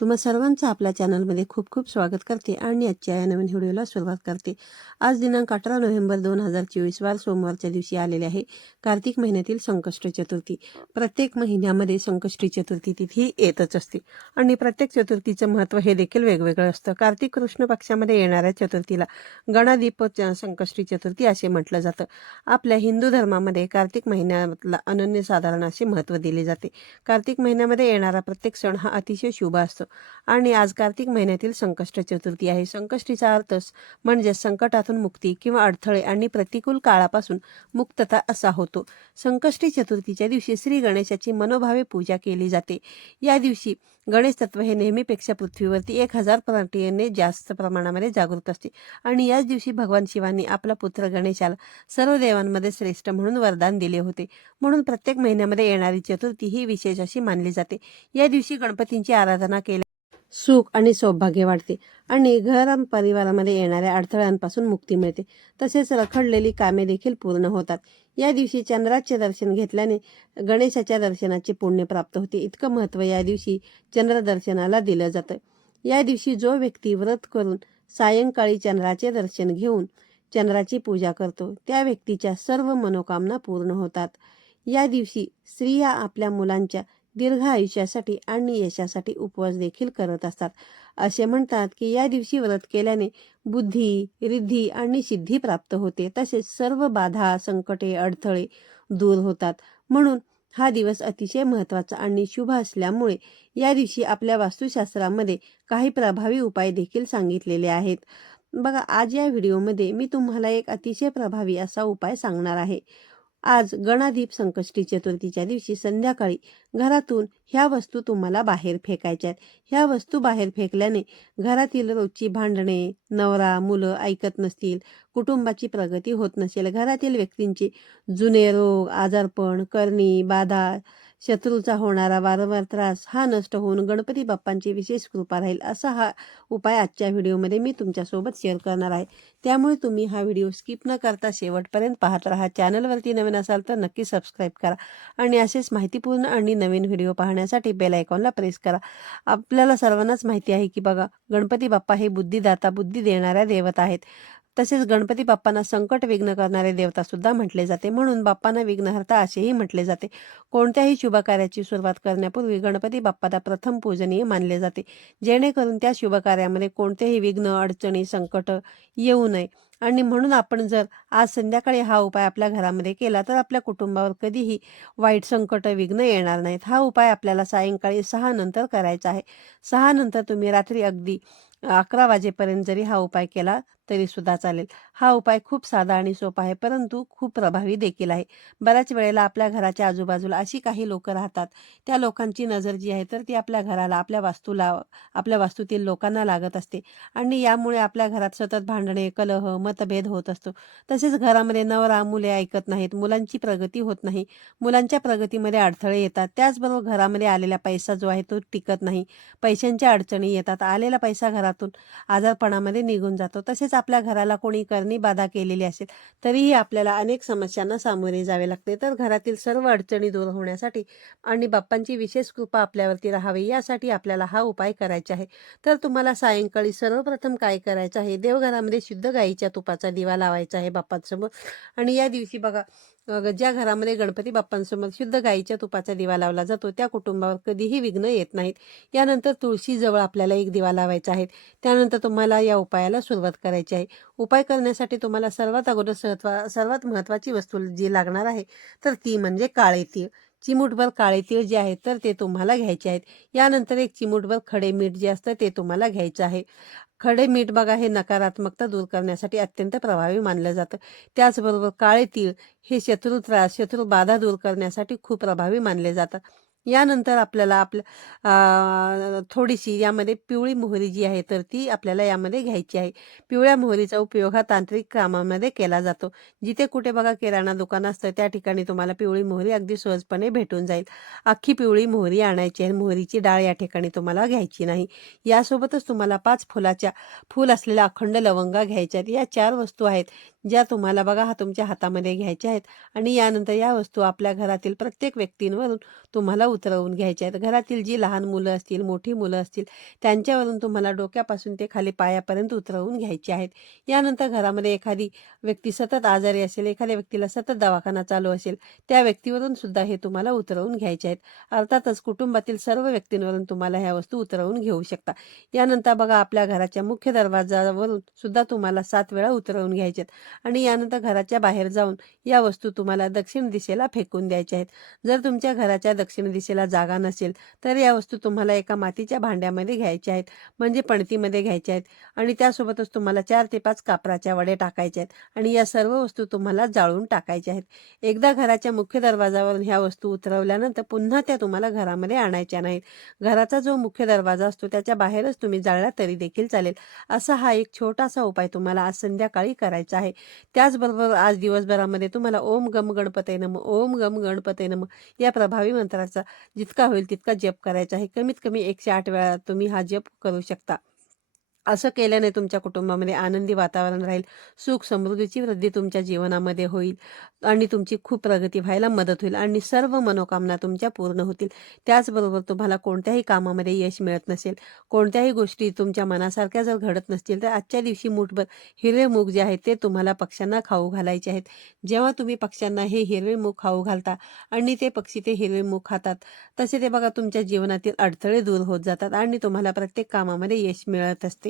तुम्हा सर्वांचं आपल्या चॅनलमध्ये खूप खूप स्वागत करते आणि आजच्या या नवीन व्हिडिओला सुरुवात करते. आज दिनांक अठरा नोव्हेंबर दोन हजार चोवीस वार सोमवारच्या दिवशी आलेले आहे कार्तिक महिन्यातील संकष्ट चतुर्थी. प्रत्येक महिन्यामध्ये संकष्टी चतुर्थी तिथी येतच असते आणि प्रत्येक चतुर्थीचं महत्त्व हे देखील वेगवेगळं असतं. कार्तिक कृष्ण पक्षामध्ये येणाऱ्या चतुर्थीला गणादीप च- संकष्टी चतुर्थी असे म्हटलं जातं. आपल्या हिंदू धर्मामध्ये कार्तिक महिन्यातला अनन्यसाधारण असे महत्त्व दिले जाते. कार्तिक महिन्यामध्ये येणारा प्रत्येक सण हा अतिशय शुभ असतो. आणि आज कार्तिक महिन्यातील संकष्ट चतुर्थी आहे. संकष्टीचा अर्थच म्हणजे संकटातून मुक्ती किंवा अडथळे आणि प्रतिकूल काळापासून मुक्तता असा होतो. संकष्टी चतुर्थीच्या दिवशी श्री गणेशाची मनोभावे पूजा केली जाते. या दिवशी गणेश तत्व हे नेहमीपेक्षा पृथ्वीवरती एक हजार पटीने जास्त प्रमाणामध्ये जागृत असते. आणि याच दिवशी भगवान शिवांनी आपला पुत्र गणेशाला सर्व देवांमध्ये श्रेष्ठ म्हणून वरदान दिले होते. म्हणून प्रत्येक महिन्यामध्ये येणारी चतुर्थी ही विशेष अशी मानली जाते. या दिवशी गणपतींची आराधना केल्या सुख आणि सौभाग्य वाढते आणि घर परिवारामध्ये येणाऱ्या अडथळ्यांपासून मुक्ती मिळते. तसेच रखडलेली कामे देखील पूर्ण होतात. या दिवशी चंद्राचे दर्शन घेतल्याने गणेशाच्या दर्शनाचे पुण्य प्राप्त होते. इतकं महत्त्व या दिवशी चंद्रदर्शनाला दिलं जातं. या दिवशी जो व्यक्ती व्रत करून सायंकाळी चंद्राचे दर्शन घेऊन चंद्राची पूजा करतो त्या व्यक्तीच्या सर्व मनोकामना पूर्ण होतात. या दिवशी स्त्रिया आपल्या मुलांच्या दीर्घ आयुष्यासाठी आणि यशासाठी उपवास देखील करत असतात. असे म्हणतात की या दिवशी व्रत केल्याने बुद्धी रिद्धी आणि सिद्धी प्राप्त होते. तसेच सर्व बाधा संकटे अडथळे दूर होतात. म्हणून हा दिवस अतिशय महत्त्वाचा आणि शुभ असल्यामुळे या दिवशी आपल्या वास्तुशास्त्रामध्ये काही प्रभावी उपाय देखील सांगितलेले आहेत. बघा आज या व्हिडिओमध्ये मी तुम्हाला एक अतिशय प्रभावी असा उपाय सांगणार आहे. आज गणाधीप संकष्टी चतुर्थीच्या दिवशी संध्याकाळी घरातून ह्या वस्तू तुम्हाला बाहेर फेकायच्या आहेत ह्या वस्तू बाहेर फेकल्याने घरातील रोजची भांडणे नवरा मुलं ऐकत नसतील कुटुंबाची प्रगती होत नसेल घरातील व्यक्तींचे जुने रोग आजारपण करणी बाधा शत्रूचा होणारा वारंवार त्रास हा नष्ट होऊन गणपती बाप्पांची विशेष कृपा राहील असा हा उपाय आजच्या व्हिडिओमध्ये मी तुमच्यासोबत शेअर करणार आहे. त्यामुळे तुम्ही हा व्हिडिओ स्किप न करता शेवटपर्यंत पाहत राहा. चॅनलवरती नवीन असाल तर नक्की सबस्क्राईब करा आणि असेच माहितीपूर्ण आणि नवीन व्हिडिओ पाहण्यासाठी बेल आयकॉनला प्रेस करा. आपल्याला सर्वांनाच माहिती आहे की बघा गणपती बाप्पा हे बुद्धिदाता बुद्धी देणाऱ्या देवता आहेत. तसेच गणपती बाप्पांना संकट विघ्न करणारे देवता सुद्धा म्हटले जाते. म्हणून बाप्पांना विघ्नहर्ता असेही म्हटले जाते. कोणत्याही शुभकार्याची सुरुवात करण्यापूर्वी गणपती बाप्पाला प्रथम पूजनीय मानले जाते. जेणेकरून त्या शुभकार्यामध्ये कोणतेही विघ्न अडचणी संकट येऊ नये. आणि म्हणून आपण जर आज संध्याकाळी हा उपाय आपल्या घरामध्ये केला तर आपल्या कुटुंबावर कधीही वाईट संकट विघ्न येणार नाहीत. हा उपाय आपल्याला सायंकाळी सहा नंतर करायचा आहे. सहा नंतर तुम्ही रात्री अगदी अकरा वाजेपर्यंत जरी हा उपाय केला तरी सुद्धा चालेल. हा उपाय खूप साधा आणि सोपा आहे परंतु खूप प्रभावी देखील आहे. बऱ्याच वेळेला आपल्या घराच्या आजूबाजूला अशी काही लोक राहतात त्या लोकांची नजर जी आहे तर ती आपल्या घराला आपल्या वास्तूला आपल्या वास्तूतील लोकांना लागत असते. आणि यामुळे आपल्या घरात सतत भांडणे कलह मतभेद होत असतो. तसेच घरामध्ये नवरा मुले ऐकत नाहीत मुलांची प्रगती होत नाही. मुलांच्या प्रगतीमध्ये अडथळे येतात. त्याचबरोबर घरामध्ये आलेला पैसा जो आहे तो टिकत नाही. पैशांच्या अडचणी येतात. आलेला पैसा घरातून आजारपणामध्ये निघून जातो. तसेच आपल्या घराला कोणी करणी बाधा केलेली असेल तरीही आपल्याला अनेक समस्यांना सामोरे जावे लागते. तर घरातील सर्व अडचणी दूर होण्यासाठी आणि बाप्पांची विशेष कृपा आपल्यावरती राहावी यासाठी आपल्याला हा उपाय करायचा आहे. तर तुम्हाला सायंकाळी सर्वप्रथम काय करायचं आहे? देवघरामध्ये शुद्ध गाईच्या तुपाचा दिवा लावायचा आहे बाप्पांसमोर. आणि या दिवशी बघा ज्या घरामध्ये गणपती बाप्पांसमोर शुद्ध गाईच्या तुपाचा दिवा लावला जातो. त्या कुटुंबावर कधीही विघ्न येत नाहीत. यानंतर तुळशीजवळ आपल्याला एक दिवा लावायचा आहे. त्यानंतर तुम्हाला या उपायाला सुरुवात करायची आहे. उपाय करण्यासाठी तुम्हाला सर्वात अगोदर सर्वात सर्वात महत्त्वाची वस्तू जी लागणार आहे तर ती म्हणजे काळे तीळ. चिमूटभर काळे तीळ जे आहेत तर ते तुम्हाला घ्यायचे आहेत. यानंतर एक चिमूटभर खडे मीठ जे असतं ते तुम्हाला घ्यायचं आहे. खडे मीठ बघा हे नकारात्मकता दूर करण्यासाठी अत्यंत प्रभावी मानलं जातं. त्याचबरोबर काळे तीळ हे शत्रू त्रास शत्रू बाधा दूर करण्यासाठी खूप प्रभावी मानले जातात. यानंतर आपल्याला आपल्या थोडीशी यामध्ये पिवळी मोहरी जी आहे तर ती आपल्याला यामध्ये घ्यायची आहे. पिवळ्या मोहरीचा उपयोग हा तांत्रिक कामामध्ये केला जातो. जिथे कुठे बघा किराणा दुकान असतं त्या ठिकाणी तुम्हाला पिवळी मोहरी अगदी सहजपणे भेटून जाईल. अख्खी पिवळी मोहरी आणायची आहे. मोहरीची डाळ या ठिकाणी तुम्हाला घ्यायची नाही. यासोबतच तुम्हाला पाच फुलाच्या फूल असलेल्या अखंड लवंगा घ्यायच्या आहेत. या चार वस्तू आहेत ज्या तुम्हाला बघा हा तुमच्या हातामध्ये घ्यायच्या आहेत. आणि यानंतर या वस्तू आपल्या घरातील प्रत्येक व्यक्तींवरून तुम्हाला उतरवून घ्यायच्या आहेत. घरातील जी लहान मुलं असतील मोठी मुलं असतील त्यांच्यावरून तुम्हाला डोक्यापासून ते खाली पायापर्यंत उतरवून घ्यायचे आहेत. यानंतर घरामध्ये एखादी व्यक्ती सतत आजारी असेल एखाद्या व्यक्तीला सतत दवाखाना चालू असेल त्या व्यक्तीवरून सुद्धा हे तुम्हाला उतरवून घ्यायचे आहेत. अर्थातच कुटुंबातील सर्व व्यक्तींवरून तुम्हाला ह्या वस्तू उतरवून घेऊ शकता. यानंतर बघा आपल्या घराच्या मुख्य दरवाजावरून सुद्धा तुम्हाला सात वेळा उतरवून घ्यायचे आहेत. आणि यानंतर घराच्या बाहेर जाऊन या वस्तू तुम्हाला दक्षिण दिशेला फेकून द्यायच्या आहेत. जर तुमच्या घराच्या दक्षिण दिशेला जागा नसेल तर या वस्तू तुम्हाला एका मातीच्या भांड्यामध्ये घ्यायच्या आहेत म्हणजे पणतीमध्ये घ्यायच्या आहेत आणि त्यासोबतच तुम्हाला चार ते पाच कापराच्या वडे टाकायच्या आहेत आणि या सर्व वस्तू तुम्हाला जाळून टाकायच्या आहेत. एकदा घराच्या मुख्य दरवाजावरून ह्या वस्तू उतरवल्यानंतर पुन्हा त्या तुम्हाला घरामध्ये आणायच्या नाहीत. घराचा जो मुख्य दरवाजा असतो त्याच्या बाहेरच तुम्ही जाळला तरी देखील चालेल. असा हा एक छोटासा उपाय तुम्हाला आज संध्याकाळी करायचा आहे. त्याचबरोबर आज दिवसभरामध्ये तुम्हाला ओम गम गणपते नम ओम गम गणपते नम या प्रभावी मंत्राचा जितका होईल तितका जप करायचा आहे. कमीत कमी एकशे आठ वेळा तुम्ही हा जप करू शकता. असं केल्याने तुमच्या कुटुंबामध्ये आनंदी वातावरण राहील सुख समृद्धीची वृद्धी तुमच्या जीवनामध्ये होईल आणि तुमची खूप प्रगती व्हायला मदत होईल आणि सर्व मनोकामना तुमच्या पूर्ण होतील. त्याचबरोबर तुम्हाला कोणत्याही कामामध्ये यश मिळत नसेल कोणत्याही गोष्टी तुमच्या मनासारख्या जर घडत नसतील तर आजच्या दिवशी मूठभर हिरवे मूग जे आहेत ते तुम्हाला पक्ष्यांना खाऊ घालायचे आहेत. जेव्हा तुम्ही पक्ष्यांना हे हिरवे मूग खाऊ घालता आणि ते पक्षी ते हिरवे मूग खातात तसे ते बघा तुमच्या जीवनातील अडथळे दूर होत जातात आणि तुम्हाला प्रत्येक कामामध्ये यश मिळत असते.